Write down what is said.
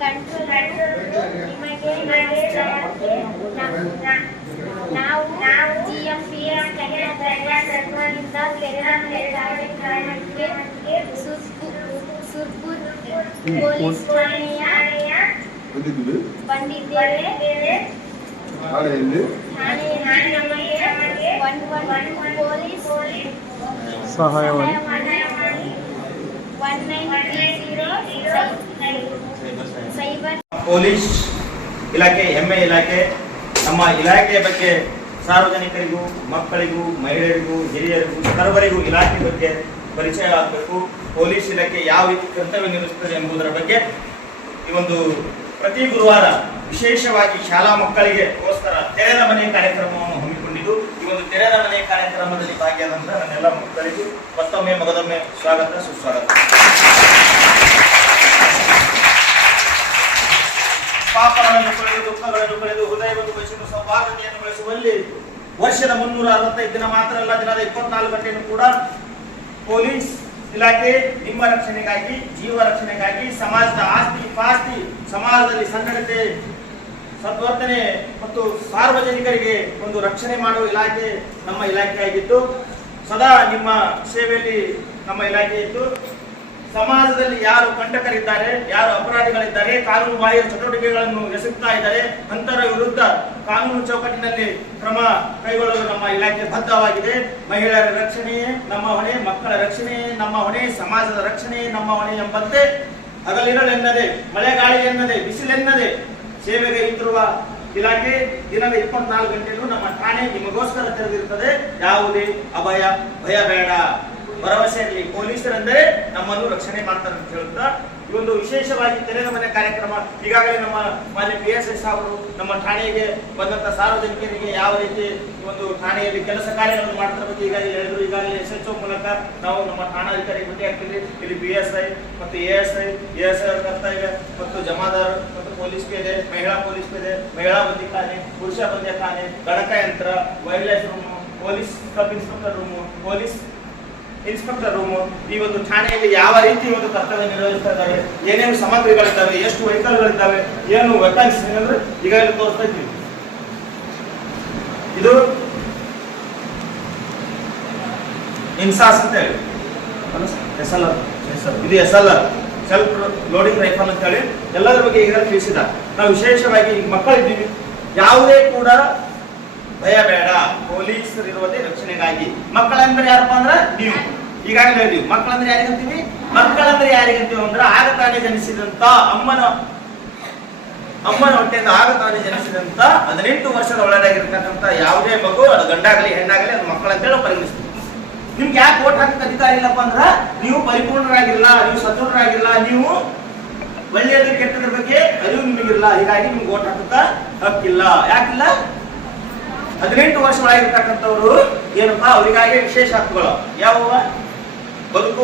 Control ನಿಮಗೆ ನಮಸ್ಕಾರ. ನಾವು G M P S Kannada ಸರ್ಕಾರದಿಂದ ತೆರೆದ ಕಾರ್ಯಕ್ರಮಕ್ಕೆ ಸುರ್ಪುರ್ ಪೊಲೀಸ್ ಠಾಣೆಯ ಬಂದಿದ್ದೀವಿ ಬಂದಿದ್ದೇವೆ ನಾಳೆಯಲ್ಲಿ ಠಾಣೆಯಲ್ಲಿ ನಮಗೆ ಒನ್ ಒನ್ ಪೊಲೀಸ್ ಸಹಾಯವಾಣಿ ಪೊಲೀಸ್ ಇಲಾಖೆ ಹೆಮ್ಮೆ ಇಲಾಖೆ, ನಮ್ಮ ಇಲಾಖೆಯ ಬಗ್ಗೆ ಸಾರ್ವಜನಿಕರಿಗೂ, ಮಕ್ಕಳಿಗೂ, ಮಹಿಳೆಯರಿಗೂ, ಹಿರಿಯರಿಗೂ, ಸರ್ವರಿಗೂ ಇಲಾಖೆ ಬಗ್ಗೆ ಪರಿಚಯ ಆಗಬೇಕು. ಪೊಲೀಸ್ ಇಲಾಖೆ ಯಾವ ರೀತಿ ಕರ್ತವ್ಯ ನಿರ್ವಹಿಸುತ್ತದೆ ಎಂಬುದರ ಬಗ್ಗೆ ಈ ಒಂದು ಪ್ರತಿ ಗುರುವಾರ ವಿಶೇಷವಾಗಿ ಶಾಲಾ ಮಕ್ಕಳಿಗೆ ಗೋಸ್ಕರ ತೆರೆದ ಮನೆ ಕಾರ್ಯಕ್ರಮವನ್ನು ಹಮ್ಮಿಕೊಂಡಿದ್ದು, ಈ ಒಂದು ತೆರೆದ ಮನೆ ಕಾರ್ಯಕ್ರಮದಲ್ಲಿ ಭಾಗಿಯಾದಂತಹ ನನ್ನೆಲ್ಲ ಮಕ್ಕಳಿಗೂ ಮತ್ತೊಮ್ಮೆ, ಮಗದೊಮ್ಮೆ ಸ್ವಾಗತ, ಸುಸ್ವಾಗತ. ಸೌಹಾರ್ದತೆಯನ್ನು ಬೆಳೆಸುವಲ್ಲಿ ವರ್ಷದ ಮುನ್ನೂರ ಅರವತ್ತೈದು ದಿನ ಮಾತ್ರ ಅಲ್ಲ, ದಿನದ ಇಪ್ಪತ್ನಾಲ್ಕು ಗಂಟೆಯನ್ನು ಕೂಡ ಪೊಲೀಸ್ ಇಲಾಖೆ ನಿಮ್ಮ ರಕ್ಷಣೆಗಾಗಿ, ಜೀವ ರಕ್ಷಣೆಗಾಗಿ, ಸಮಾಜದ ಆಸ್ತಿ ಪಾಸ್ತಿ, ಸಮಾಜದಲ್ಲಿ ಸಂಘಟನೆ, ಸದ್ವರ್ತನೆ ಮತ್ತು ಸಾರ್ವಜನಿಕರಿಗೆ ಒಂದು ರಕ್ಷಣೆ ಮಾಡುವ ಇಲಾಖೆ ನಮ್ಮ ಇಲಾಖೆ ಆಗಿದ್ದು ಸದಾ ನಿಮ್ಮ ಸೇವೆಯಲ್ಲಿ ನಮ್ಮ ಇಲಾಖೆ ಇದ್ದು ಸಮಾಜದಲ್ಲಿ ಯಾರು ಕಂಟಕರಿದ್ದಾರೆ, ಯಾರು ಅಪರಾಧಿಗಳಿದ್ದಾರೆ, ಕಾನೂನು ಬಾಹ್ಯ ಚಟುವಟಿಕೆಗಳನ್ನು ಎಸಗುತ್ತಾ ಇದ್ದಾರೆ, ಅಂತರ ವಿರುದ್ಧ ಕಾನೂನು ಚೌಕಟ್ಟಿನಲ್ಲಿ ಕ್ರಮ ಕೈಗೊಳ್ಳಲು ನಮ್ಮ ಇಲಾಖೆ ಬದ್ಧವಾಗಿದೆ. ಮಹಿಳೆಯರ ರಕ್ಷಣೆಯೇ ನಮ್ಮ ಹೊಣೆ, ಮಕ್ಕಳ ರಕ್ಷಣೆಯೇ ನಮ್ಮ ಹೊಣೆ, ಸಮಾಜದ ರಕ್ಷಣೆಯೇ ನಮ್ಮ ಹೊಣೆ ಎಂಬಂತೆ ಹಗಲಿರಳೆನ್ನದೆ ಮಳೆಗಾಳಿ ಎನ್ನದೆ ಬಿಸಿಲೆನ್ನದೆ ಸೇವೆಗೆ ಇಟ್ಟಿರುವ ಇಲಾಖೆ ದಿನದ ಇಪ್ಪತ್ನಾಲ್ಕು ಗಂಟೆಯಲ್ಲೂ ನಮ್ಮ ಠಾಣೆ ನಿಮಗೋಸ್ಕರ ತೆರೆದಿರುತ್ತದೆ. ಯಾವುದೇ ಅಭಯ, ಭಯ ಬೇಡ. ಭರವಸೆ ಇರಲಿ. ಪೊಲೀಸರೆಂದರೆ ನಮ್ಮನ್ನು ರಕ್ಷಣೆ ಮಾಡ್ತಾರೆ ಅಂತ ಹೇಳುತ್ತಾ, ಈ ಒಂದು ವಿಶೇಷವಾಗಿ ತೆರೆದ ಮನೆ ಕಾರ್ಯಕ್ರಮ ಈಗಾಗಲೇ ನಮ್ಮ ಮಾನ್ಯ ಪಿ ಎಸ್ ಎಸ್ ಅವರು ನಮ್ಮ ಠಾಣೆಗೆ ಬಂದಂತ ಸಾರ್ವಜನಿಕರಿಗೆ ಯಾವ ರೀತಿ ಒಂದು ಠಾಣೆಯಲ್ಲಿ ಕೆಲಸ ಕಾರ್ಯಗಳನ್ನು ಮಾಡ್ತಾರ ಬಗ್ಗೆ ಈಗಾಗಲೇ ಹೇಳಿದ್ರು. ಈಗಾಗಲೇ ಎಸ್ ಎಚ್ ಮೂಲಕ ನಾವು ನಮ್ಮ ಠಾಣಾಧಿಕಾರಿ ಭೇಟಿ ಆಗ್ತೀವಿ ಇಲ್ಲಿ ಪಿ ಎಸ್ ಐ ಮತ್ತು A S I A S I ಕರ್ತವ್ಯ ಮತ್ತು ಜಮಾದಾರ್ ಮತ್ತು ಪೊಲೀಸ್ ಇದೆ ಮಹಿಳಾ ಪೊಲೀಸ್ ಇದೆ ಮಹಿಳಾ ಬಂದಿಖಾನೆ ಪುರುಷ ಬಂದಿಖಾನೆ ಗಣಕ ಯಂತ್ರ life room, police sub inspector room, police inspector room, ಈ ಒಂದು ಠಾಣೆಯಲ್ಲಿ ಯಾವ ರೀತಿ ಒಂದು ಕರ್ತವ್ಯ ನಿರ್ವಹಿಸ್ತಾ ಇದ್ದಾರೆ, ಏನೇನು ಸಾಮಗ್ರಿಗಳಿದ್ದಾವೆ, ಎಷ್ಟು ವೆಹಿಕಲ್ಗಳಿದ್ದಾವೆ, ಏನು ವೆಪನ್ಸ್ ಏನಂದ್ರೆ ಈಗಾಗಲೇ ತೋರಿಸ್ತಾ ಇದ್ವಿ ಇದು ಇನ್ಸಾಸ್ ಅಂತ ಹೇಳಿ. ಎಸ್ ಎಲ್ ಆರ್ ಇದು S L R self loading rifle ಅಂತ ಹೇಳಿ. ಎಲ್ಲದರ ಬಗ್ಗೆ ಈಗಾಗಲೇ ತಿಳಿಸಿದ. ನಾವು ವಿಶೇಷವಾಗಿ ಈಗ ಮಕ್ಕಳಿದ್ದೀವಿ. ಯಾವುದೇ ಕೂಡ ಭಯ ಬೇಡ ಪೊಲೀಸರು ಇರುವುದೇ ರಕ್ಷಣೆಗಾಗಿ. ಮಕ್ಕಳಂದ್ರೆ ಯಾರಪ್ಪ ಅಂದ್ರೆ ನೀವು. ಈಗಾಗಲೇ ಹೇಳಿದ್ವಿ, ಮಕ್ಕಳಂದ್ರೆ ಯಾರಿಗಂತೀವಿ ಮಕ್ಕಳಂದ್ರೆ ಯಾರಿಗಂತೀವಿ ಅಂದ್ರೆ ಆಗ ತಾನೇ ಜನಿಸಿದಂತ ಅಮ್ಮನ ಅಮ್ಮನ ಹೊಟ್ಟೆಯಿಂದ ಆಗ ತಾನೇ ಜನಿಸಿದಂತ ಹದಿನೆಂಟು ವರ್ಷದ ಒಳಗಾಗಿರ್ತಕ್ಕಂಥ ಯಾವುದೇ ಮಗು, ಅದು ಗಂಡಾಗಲಿ, ಹೆಣ್ಣಾಗಲಿ, ಅದು ಮಕ್ಕಳಂತೇಳಿ ನಾವು ಪರಿಗಣಿಸ್ತೀವಿ. ನಿಮ್ಗೆ ಯಾಕೆ ಓಟ್ ಹಾಕಕ್ಕೆ ಅಧಿಕಾರ ಇಲ್ಲಪ್ಪ ಅಂದ್ರ ನೀವು ಪರಿಪೂರ್ಣರಾಗಿಲ್ಲ, ನೀವು ಸದೃಢರಾಗಿರಲ್ಲ ನೀವು ಒಳ್ಳೆಯದು ಕೆಟ್ಟದ್ರ ಬಗ್ಗೆ ಅರಿವು ನಿಮಗಿಲ್ಲ. ಹೀಗಾಗಿ ನಿಮ್ಗೆ ಓಟ್ ಹಾಕುತ್ತಾ ಹಕ್ಕಿಲ್ಲ. ಯಾಕಿಲ್ಲ? ಹದಿನೆಂಟು ವರ್ಷ ಒಳಗಿರ್ತಕ್ಕಂಥವ್ರು ಏನಪ್ಪಾ ಅವರಿಗಾಗಿ ವಿಶೇಷ ಹಕ್ಕುಗಳು. ಯಾವ ಬದುಕುವ